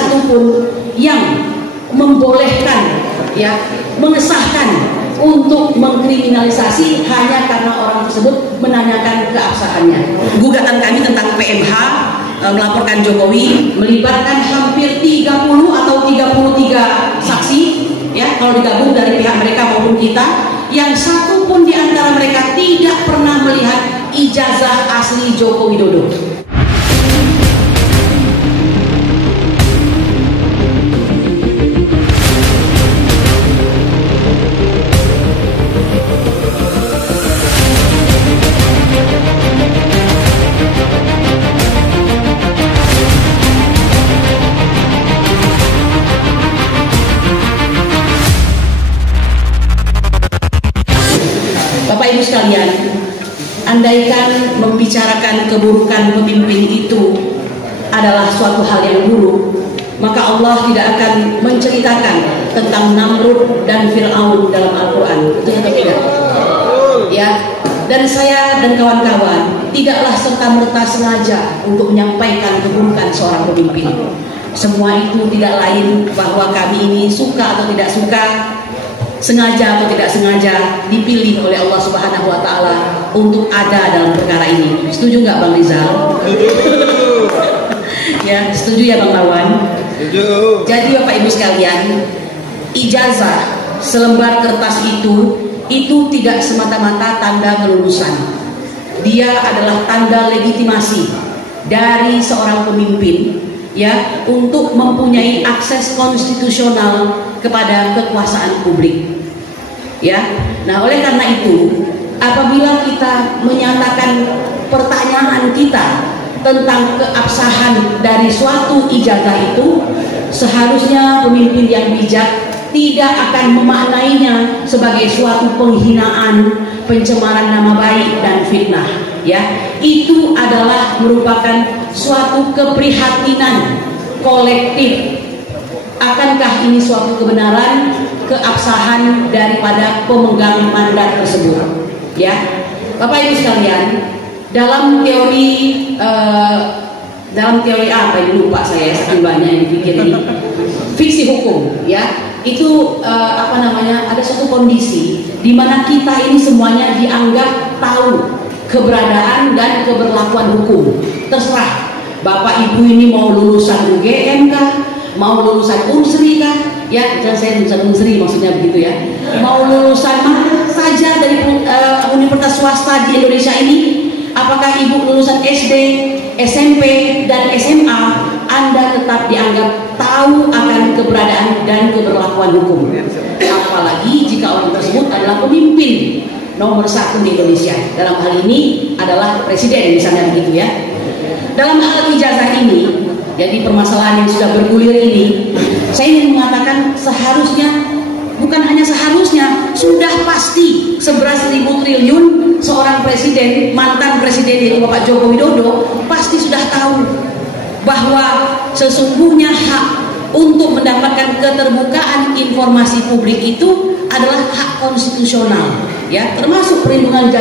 satupun yang membolehkan, ya, mengesahkan untuk mengkriminalisasi hanya karena orang tersebut menanyakan keabsahannya. Gugatan kami tentang PMH melaporkan Jokowi melibatkan hampir 30 atau 33 saksi, ya, kalau digabung dari pihak mereka maupun kita, yang satu pun di antara mereka tidak pernah melihat ijazah asli Joko Widodo. Bapak Ibu sekalian, andaikan membicarakan keburukan pemimpin itu adalah suatu hal yang buruk, maka Allah tidak akan menceritakan tentang Namrud dan Fir'aun dalam Al-Quran. Betul atau tidak? Ya, dan saya dan kawan-kawan tidaklah serta-merta sengaja untuk menyampaikan keburukan seorang pemimpin. Semua itu tidak lain bahwa kami ini suka atau tidak suka, sengaja atau tidak sengaja dipilih oleh Allah Subhanahu wa Ta'ala untuk ada dalam perkara ini. Setuju nggak Bang Rizal? Ya, setuju ya Bang Lawan? Setuju. Jadi Bapak Ibu sekalian, ijazah selembar kertas itu tidak semata-mata tanda kelulusan. Dia adalah tanda legitimasi dari seorang pemimpin, ya, untuk mempunyai akses konstitusional kepada kekuasaan publik, ya. Nah, oleh karena itu, apabila kita menyatakan pertanyaan kita tentang keabsahan dari suatu ijazah itu, seharusnya pemimpin yang bijak tidak akan memaknainya sebagai suatu penghinaan, pencemaran nama baik dan fitnah, ya. Itu adalah merupakan suatu keprihatinan kolektif. Akankah ini suatu kebenaran, keabsahan daripada pemegang mandat tersebut, ya. Bapak Ibu sekalian, dalam teori apa ini, lupa saya, saking banyak yang dipikir ini, fiksi hukum, ya, itu ada suatu kondisi di mana kita ini semuanya dianggap tahu keberadaan dan keberlakuan hukum. Terserah Bapak Ibu ini mau lulusan UGM kah, mau lulusan Unsri kah, ya, dan saya lulusan Unsri maksudnya begitu, ya, mau lulusan mana saja dari universitas swasta di Indonesia ini, apakah Ibu lulusan SD, SMP, dan SMA, Anda tetap dianggap tahu akan keberadaan dan keberlakuan hukum. Apalagi jika orang tersebut adalah pemimpin nomor 1 di Indonesia. Dalam hal ini adalah presiden misalnya begitu, ya. Dalam hal ijazah ini, jadi permasalahan yang sudah bergulir ini, saya ingin mengatakan seharusnya, bukan hanya seharusnya, sudah pasti 11.000 triliun seorang presiden, mantan presiden yaitu Bapak Joko Widodo, pasti sudah tahu bahwa sesungguhnya hak untuk mendapatkan keterbukaan informasi publik itu adalah hak konstitusional, ya, termasuk perlindungan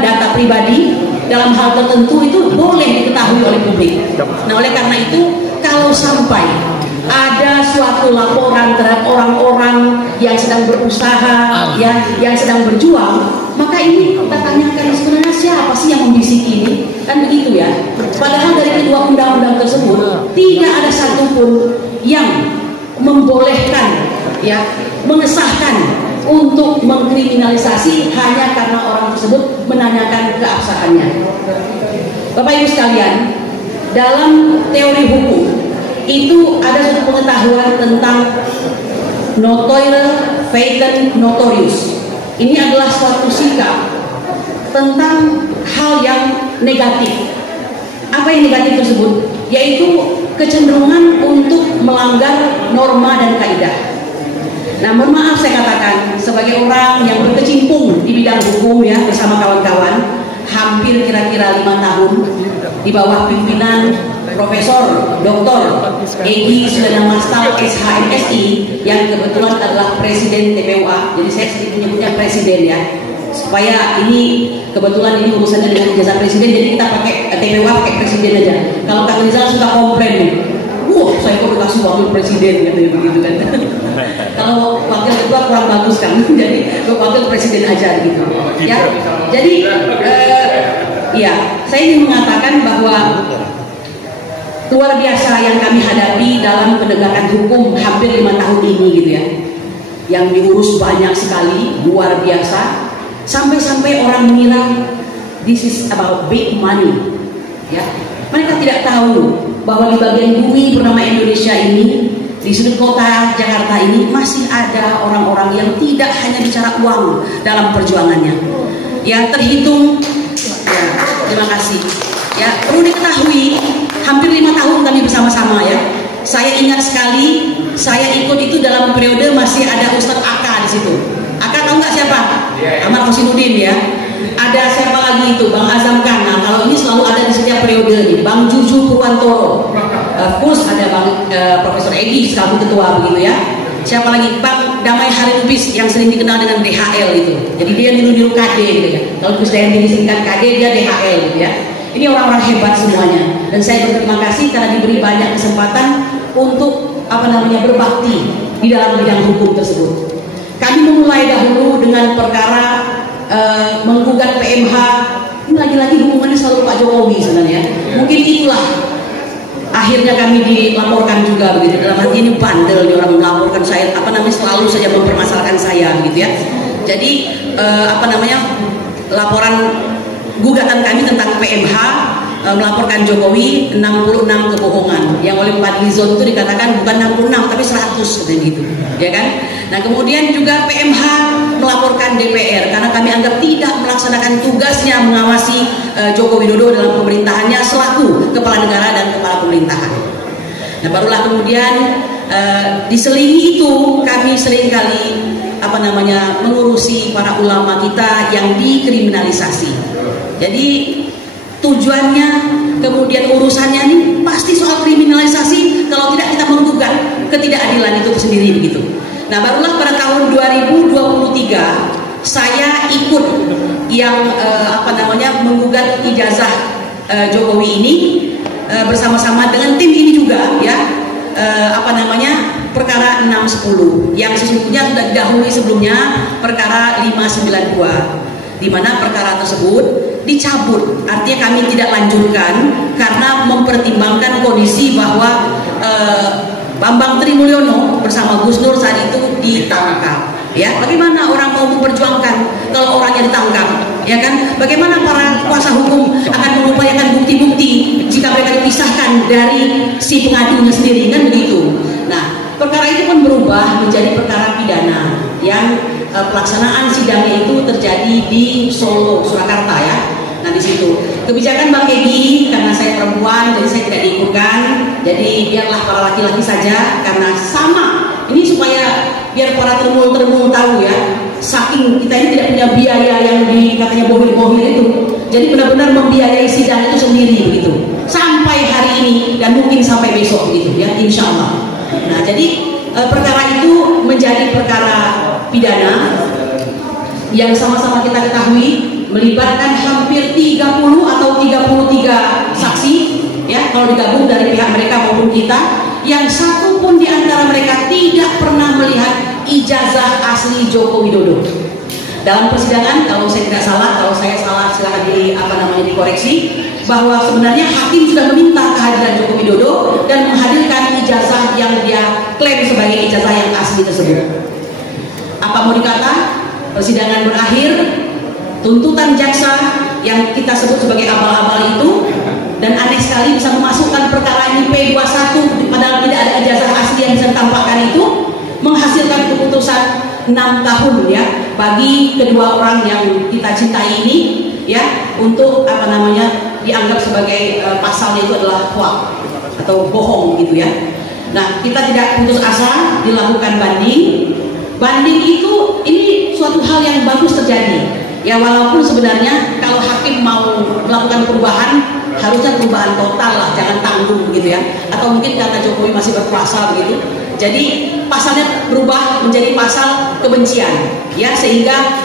data pribadi dalam hal tertentu itu boleh diketahui oleh publik. Nah, oleh karena itu, kalau sampai ada suatu laporan terhadap orang-orang yang sedang berusaha, ya, yang sedang berjuang, maka ini kita tanyakan sebenarnya siapa sih yang membisiki ini, kan begitu, ya. Padahal dari kedua undang-undang tersebut tidak ada satupun yang membolehkan, ya, mengesahkan untuk mengkriminalisasi hanya karena orang tersebut menanyakan keabsahannya. Bapak Ibu sekalian, dalam teori hukum itu ada suatu pengetahuan tentang notoire feiten notorius. Ini adalah suatu sikap tentang hal yang negatif. Apa yang negatif tersebut? Yaitu kecenderungan untuk melanggar norma dan kaidah. Nah, mohon maaf saya katakan sebagai orang yang berkecimpung di bidang hukum, ya, bersama kawan-kawan hampir kira-kira 5 tahun di bawah pimpinan Profesor Dr. Egy Sujana Mastal SHMSI yang kebetulan adalah Presiden TPUA. Jadi saya sering menyebutnya Presiden, ya, supaya ini kebetulan ini urusannya dengan jasa Presiden, jadi kita pakai TPUA pakai Presiden aja. Kalau Kang Rizal suka komplain nih, wah wakil presiden gitu kan. Kalau wakil ketua kurang bagus kan, jadi wakil presiden aja gitu. Ya, jadi ya saya ingin mengatakan bahwa luar biasa yang kami hadapi dalam penegakan hukum hampir 5 tahun ini gitu ya. Yang diurus banyak sekali, luar biasa. Sampai-sampai orang mengira this is about big money. Ya, mereka tidak tahu bahwa di bagian bumi bernama Indonesia ini, di sudut kota Jakarta ini masih ada orang-orang yang tidak hanya bicara uang dalam perjuangannya. Ya, terhitung. Ya, terima kasih. Ya, perlu diketahui, hampir 5 tahun kami bersama-sama ya. Saya ingat sekali, saya ikut itu dalam periode masih ada Ustadz Aka di situ. Aka tahu nggak siapa? Ahmad Hosinuddin ya. Ada siapa lagi itu? Bang Azam Khan. Nah, kalau ini selalu ada di setiap periode nih. Bang Juju Purwantoro. Of course ada Bang Profesor Egi selaku ketua begitu ya. Siapa lagi? Bang Damai Hari Lubis yang sering dikenal dengan DHL itu. Jadi dia niru-niru KD gitu ya. Kalau Gus Dayan disingkat KD, dia DHL gitu ya. Ini orang-orang hebat semuanya. Dan saya berterima kasih karena diberi banyak kesempatan untuk berbakti di dalam bidang hukum tersebut. Kami memulai dahulu dengan perkara menggugat PMH. Ini lagi-lagi hubungannya selalu Pak Jokowi sebenarnya. Mungkin itulah akhirnya kami dilaporkan juga begitu. Dalam arti ini bandel nih orang melaporkan saya, selalu saja mempermasalahkan saya begitu ya. Jadi laporan gugatan kami tentang PMH melaporkan Jokowi 66 kebohongan yang oleh Pak Lizon itu dikatakan bukan 66 tapi 100 katanya gitu ya kan. Nah kemudian juga PMH melaporkan DPR karena kami anggap tidak melaksanakan tugasnya mengawasi Joko Widodo dalam pemerintahannya selaku kepala negara dan kepala pemerintahan. Nah barulah kemudian diselingi itu kami seringkali mengurusi para ulama kita yang dikriminalisasi. Jadi tujuannya kemudian urusannya ini pasti soal kriminalisasi kalau tidak kita menggugat ketidakadilan itu sendiri begitu. Nah barulah pada tahun 2023 saya ikut yang menggugat ijazah Jokowi ini bersama-sama dengan tim ini juga ya perkara 610 yang sesungguhnya sudah didahului sebelumnya perkara 592 di mana perkara tersebut dicabut, artinya kami tidak lanjutkan karena mempertimbangkan kondisi bahwa Bambang Trimulyono bersama Gus Dur saat itu ditangkap. Ya, bagaimana orang mau memperjuangkan kalau orangnya ditangkap? Ya kan? Bagaimana para kuasa hukum akan mengupayakan bukti-bukti jika mereka dipisahkan dari si pengadunya sendiri kan begitu. Nah, perkara itu pun berubah menjadi perkara pidana yang pelaksanaan sidangnya itu terjadi di Solo, Surakarta ya. Nah di situ kebijakan Bang Egi karena saya perempuan jadi saya tidak diikutkan. Jadi biarlah para laki-laki saja karena sama. Ini supaya biar para termul tahu ya. Saking kita ini tidak punya biaya yang katanya bohil-bohil itu. Jadi benar-benar membiayai sidang itu sendiri begitu. Sampai hari ini dan mungkin sampai besok begitu ya, insya Allah. Nah jadi perkara itu menjadi perkara pidana yang sama-sama kita ketahui melibatkan hampir 30 atau 33 saksi ya kalau digabung dari pihak mereka maupun kita yang satu pun di antara mereka tidak pernah melihat ijazah asli Joko Widodo. Dalam persidangan kalau saya tidak salah, kalau saya salah silahkan dikoreksi bahwa sebenarnya hakim sudah meminta kehadiran Joko Widodo dan menghadirkan ijazah yang dia klaim sebagai ijazah yang asli tersebut. Apa mau dikata? Persidangan berakhir, tuntutan jaksa yang kita sebut sebagai abal-abal itu dan aneh sekali bisa memasukkan perkara ini P21 padahal tidak ada ijazah asli yang bisa ditampakkan itu menghasilkan keputusan 6 tahun ya bagi kedua orang yang kita cintai ini ya untuk dianggap sebagai pasalnya itu adalah hoax atau bohong gitu ya. Nah kita tidak putus asa, dilakukan banding. Banding itu ini suatu hal yang bagus terjadi ya walaupun sebenarnya kalau hakim mau melakukan perubahan harusnya perubahan total lah, jangan tanggung gitu ya, atau mungkin karena Jokowi masih berkuasa begitu jadi pasalnya berubah menjadi pasal kebencian ya sehingga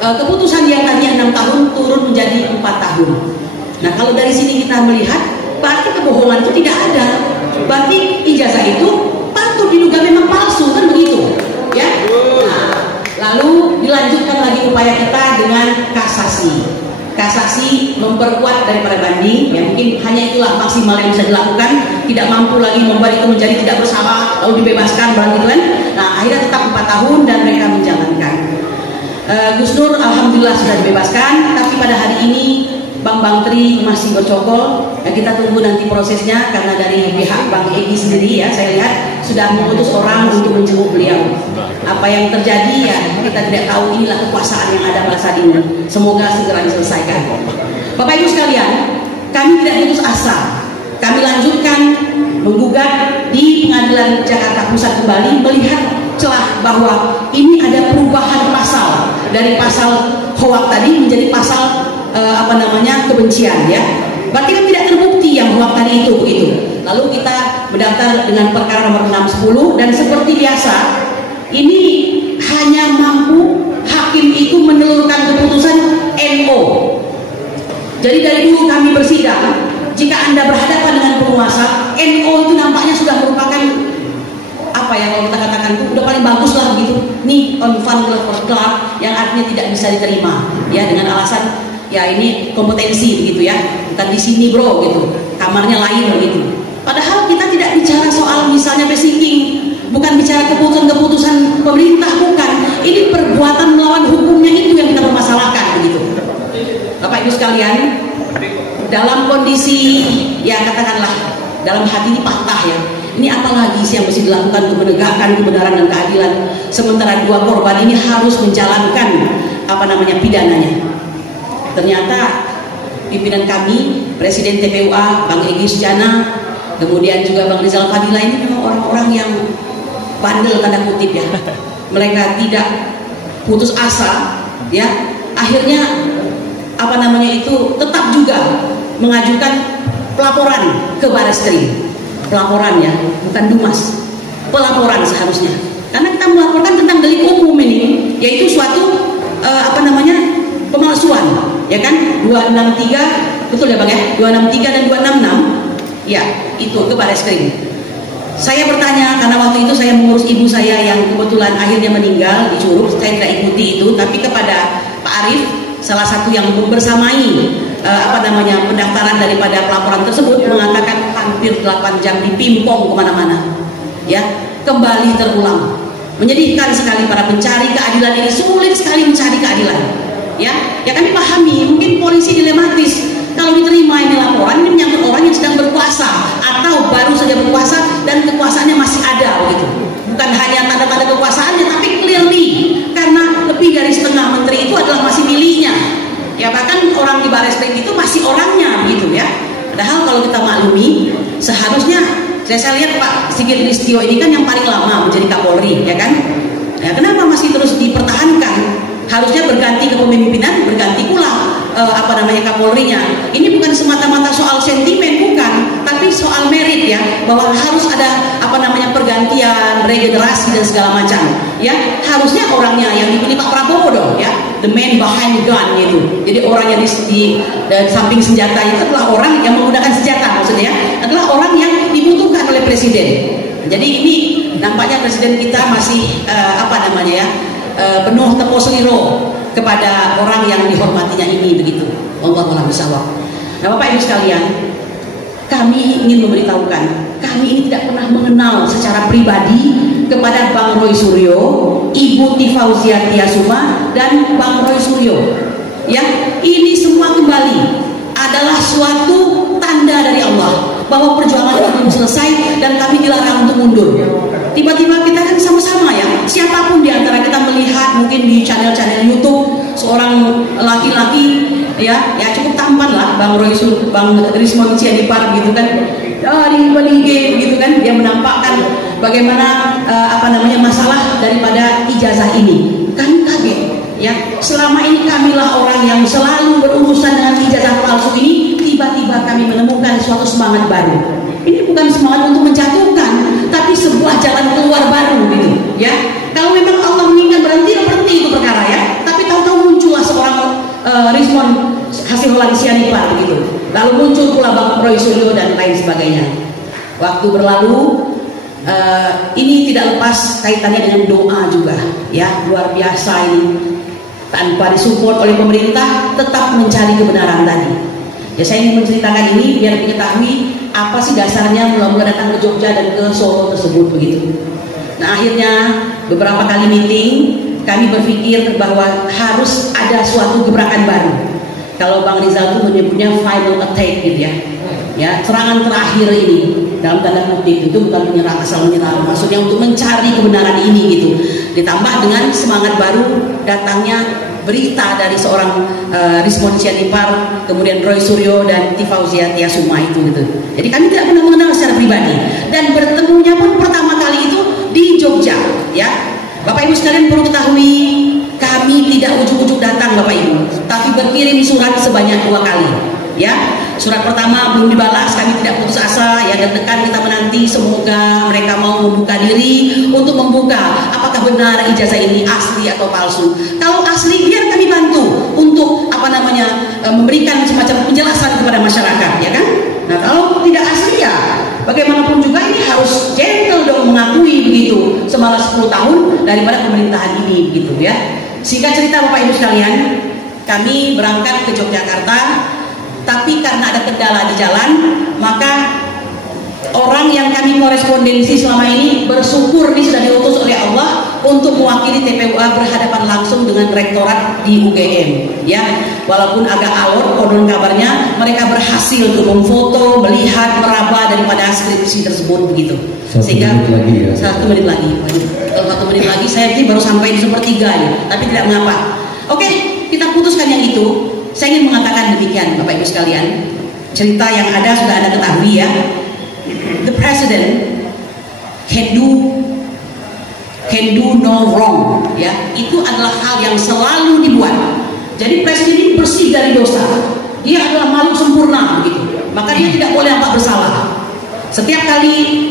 keputusan yang tadinya 6 tahun turun menjadi 4 tahun. Nah kalau dari sini kita melihat berarti kebohongan itu tidak ada, berarti ijazah itu kasasi memperkuat daripada banding, ya mungkin hanya itulah maksimal yang bisa dilakukan, tidak mampu lagi membuat itu menjadi tidak bersalah lalu dibebaskan berarti kan. Nah akhirnya tetap 4 tahun dan mereka menjalankan. Gus Nur alhamdulillah sudah dibebaskan, tapi pada hari ini Bang Tri masih bercokol. Ya, kita tunggu nanti prosesnya, karena dari pihak Bang Egy sendiri ya saya lihat sudah mengutus orang untuk menjenguk beliau. Apa yang terjadi ya kita tidak tahu, inilah kekuasaan yang ada pada saat ini. Semoga segera diselesaikan. Bapak Ibu sekalian, kami tidak putus asa. Kami lanjutkan menggugat di Pengadilan Jakarta Pusat kembali, melihat celah bahwa ini ada perubahan pasal dari pasal hoak tadi menjadi pasal kebencian ya. Berarti kan tidak terbukti yang hoak tadi itu begitu. Lalu kita mendaftar dengan perkara nomor 610, dan seperti biasa ini hanya mampu hakim itu menelurkan keputusan NO. Jadi dari dulu kami bersidang, jika Anda berhadapan dengan penguasa, NO itu nampaknya sudah merupakan apa ya, kalau kita katakan itu udah paling bagus lah begitu. Nih on fund yang artinya tidak bisa diterima ya, dengan alasan ya ini kompetensi begitu ya, bukan di sini bro gitu, kamarnya lain begitu. Padahal kita tidak bicara soal misalnya basiking, bukan bicara keputusan-keputusan pemerintah, bukan. Ini perbuatan melawan hukumnya itu yang kita permasalahkan begitu. Bapak Ibu sekalian, dalam kondisi ya katakanlah dalam hati ini patah ya. Ini apa lagi sih yang mesti dilakukan untuk menegakkan kebenaran dan keadilan, sementara 2 korban ini harus menjalankan pidananya. Ternyata pimpinan kami, Presiden TPUA Bang Egy Sujana, kemudian juga Bang Rizal Fadila, ini memang orang-orang yang bandel tanda kutip ya. Mereka tidak putus asa ya. Akhirnya tetap juga mengajukan pelaporan ke Bareskrim. Pelaporan ya, bukan Dumas. Pelaporan seharusnya. Karena kita melaporkan tentang delik umum ini, yaitu suatu pemalsuan, ya kan? 263, betul ya Bang ya? 263 dan 266. Ya, itu ke Bareskrim. Saya bertanya karena waktu itu saya mengurus ibu saya yang kebetulan akhirnya meninggal di Curug. Saya tidak ikuti itu, tapi kepada Pak Arief, salah satu yang bersamai pendaftaran daripada pelaporan tersebut, mengatakan hampir 8 jam dipimpong kemana-mana ya, kembali terulang. Menyedihkan sekali, para pencari keadilan ini sulit sekali mencari keadilan ya kami pahami, mungkin polisi dilematis kalau diterima ini laporan, ini menyangkut orang yang sedang berkuasa atau baru saja berkuasa dan kekuasaannya masih ada begitu. Bukan hanya tanda-tanda kekuasaannya, tapi clearly karena lebih dari setengah menteri itu adalah masih miliknya ya, bahkan orang di Bareskrim itu masih orangnya begitu ya. Padahal kalau kita maklumi, seharusnya saya lihat Pak Sigit Listio ini kan yang paling lama menjadi Kapolri ya kan. Ya, kenapa masih terus dipertahankan? Harusnya berganti kepemimpinan, berganti pula Kapolrinya. Ini bukan semata-mata soal sentimen, bukan, tapi soal merit ya, bahwa harus ada pergantian, regenerasi dan segala macam ya. Harusnya orangnya yang dipilih Pak Prabowo dong ya, the man behind gun gitu. Jadi orang yang di samping senjata itu adalah orang yang menggunakan senjata, maksudnya adalah orang yang dibutuhkan oleh presiden. Jadi ini nampaknya presiden kita masih penuh tepuk seliro kepada orang yang dihormatinya ini begitu. Wallahu a'lam bishawab. Nah Bapak Ibu sekalian, kami ingin memberitahukan, kami ini tidak pernah mengenal secara pribadi kepada Bang Roy Suryo, Ibu Tifauzia Tiasuma, dan Bang Roy Suryo. Ya, ini semua kembali adalah suatu tanda dari Allah bahwa perjuangan itu belum selesai dan kami dilarang untuk mundur. Tiba-tiba kita kan sama-sama ya, siapapun di antara kita melihat mungkin di channel-channel YouTube seorang laki-laki ya cukup tampan lah, Bang Roy Suryo, Bang Rismon Cianipar gitu kan, dari Belige gitu kan, dia menampakkan bagaimana masalah daripada ijazah ini. Kami kaget ya, selama ini kamilah orang yang selalu berurusan dengan ijazah palsu ini, tiba-tiba kami menemukan suatu semangat baru. Ini bukan semangat untuk menjatuhkan, tapi sebuah jalan keluar baru gitu ya. Kalau memang Allah menginginkan berhenti itu perkara ya, tapi tahu-tahu muncullah seorang Rismon Hasihullah Sianipar begitu. Lalu muncul pula Bang Roy Suryo dan lain sebagainya. Waktu berlalu, ini tidak lepas kaitannya dengan doa juga ya, luar biasa ini. tanpa disupport oleh pemerintah, tetap mencari kebenaran tadi. Ya, saya ingin menceritakan ini biar diketahui apa sih dasarnya mula-mula datang ke Jogja dan ke Solo tersebut begitu. Nah, akhirnya beberapa kali meeting kami berpikir bahwa harus ada suatu gebrakan baru. Kalau Bang Rizal itu menyebutnya final attack gitu ya. Ya, serangan terakhir ini dalam tanda kutip itu bukan menyerang asal menyerang, maksudnya untuk mencari kebenaran ini gitu. Ditambah dengan semangat baru datangnya berita dari seorang Rismon Sianipar, kemudian Roy Suryo dan Tifauzia Tiasuma itu gitu. Jadi kami tidak pernah mengenal secara pribadi dan bertemunya pun pertama kali itu di Jogja, ya. Bapak Ibu sekalian perlu ketahui, kami tidak ujuk-ujuk datang Bapak Ibu, tapi berkirim surat sebanyak 2 kali, ya. Surat pertama belum dibalas, kami tidak putus asa, ya, deg-degan kita menanti semoga mereka mau membuka diri untuk membuka apakah benar ijazah ini asli atau palsu. Kalau asli, biar kami bantu untuk memberikan semacam penjelasan kepada masyarakat, ya kan? Nah, kalau tidak asli, ya bagaimanapun juga ini harus gentle dong mengakui begitu semalas 10 tahun daripada pemerintahan ini begitu, ya. Singkat cerita Bapak Ibu sekalian, kami berangkat ke Yogyakarta. Tapi karena ada kendala di jalan, maka orang yang kami korespondensi selama ini bersyukur ini sudah diutus oleh Allah untuk mewakili TPUA berhadapan langsung dengan rektorat di UGM. Ya, walaupun agak alot, konon kabarnya mereka berhasil untuk memfoto, melihat, meraba daripada skripsi tersebut begitu. Sehingga 1 menit lagi, 1 menit lagi saya ini baru sampai di sepertiga ya, tapi tidak mengapa. Oke, kita putuskan yang itu. Saya ingin mengatakan demikian Bapak Ibu sekalian. Cerita yang ada sudah Anda ketahui ya. The President can do no wrong, ya. Itu adalah hal yang selalu dibuat. Jadi presiden ini bersih dari dosa. Dia adalah makhluk sempurna gitu. Maka dia tidak boleh nampak bersalah. Setiap kali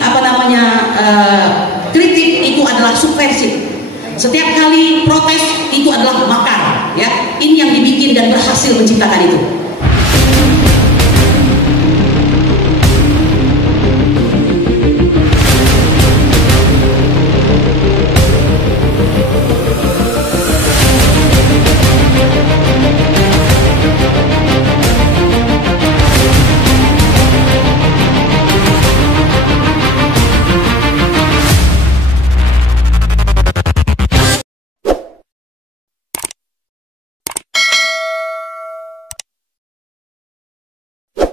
kritik itu adalah subversif. Setiap kali protes itu adalah makar, ya. Ini yang dibikin dan berhasil menciptakan itu.